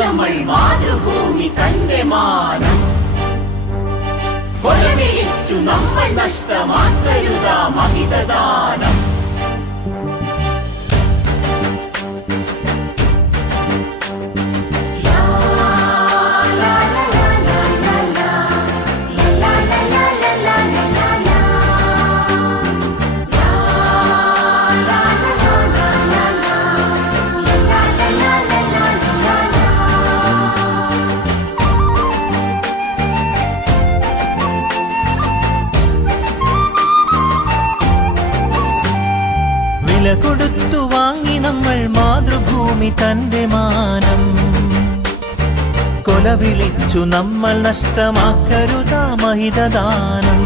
നമ്മൾ മാതൃഭൂമി തന്റെ മാനം കൊലവിളിച്ചു നമ്മൾ നഷ്ടമാക്കരുതാ മഹിതദാനം. വില കൊടുത്തു വാങ്ങി നമ്മൾ മാതൃഭൂമി തന്റെ മാനം കൊലവിളിച്ചു നമ്മൾ നഷ്ടമാക്കരുതാ മഹിതദാനം.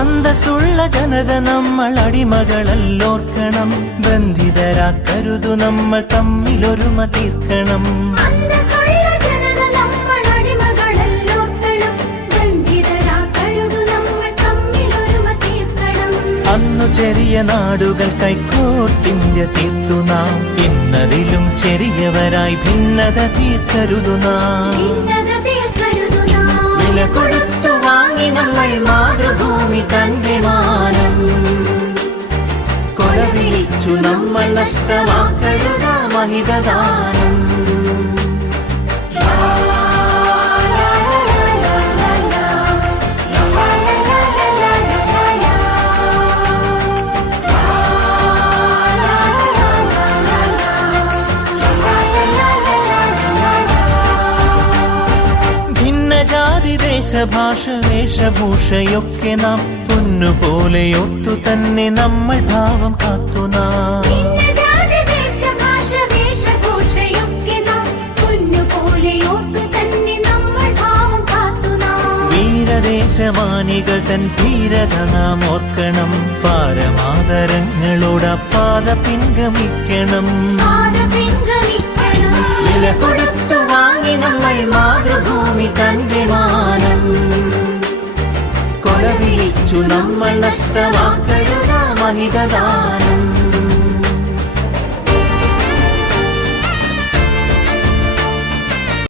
അന്തസ്സുള്ള ജനത നമ്മൾ അടിമകളല്ലോർക്കണം, ബന്ധിതരാക്കരുതു നമ്മൾ തമ്മിലൊരുമ തീർക്കണം. അന്നു ചെറിയ നാടുകൾ കൈക്കോർത്തിന്ത്യ തീർത്തു നാം, ഇന്നതിലും ചെറിയവരായി ഭിന്നത തീർക്കരുതു നാം. വില കൊടുത്തു വാങ്ങി നമ്മൾ മാതൃഭൂമി തന്റെ മാനം കൊലവിളിച്ചു നമ്മൾ നഷ്ടമാക്കരുതാ മഹിതദാനം. ജാതി ദേശഭാഷ വേഷഭൂഷയൊക്കെ നാം പൊന്നുപോലെ ഒത്തു തന്നെ നമ്മൾ ഭാവം കാത്തു നാം. വീരദേശമാനികൾ തൻ ധീരത നാം ഓർക്കണം, പാരമാദരങ്ങളോട് പാത പിൻഗമിക്കണം. വില കൊടുത്തു വാങ്ങി നമ്മൾ മാതൃഭൂമി തന്റെ മാനം കൊലവിളിച്ചു നമ്മൾ നഷ്ടമാക്കരുതാ മഹിതദാനം.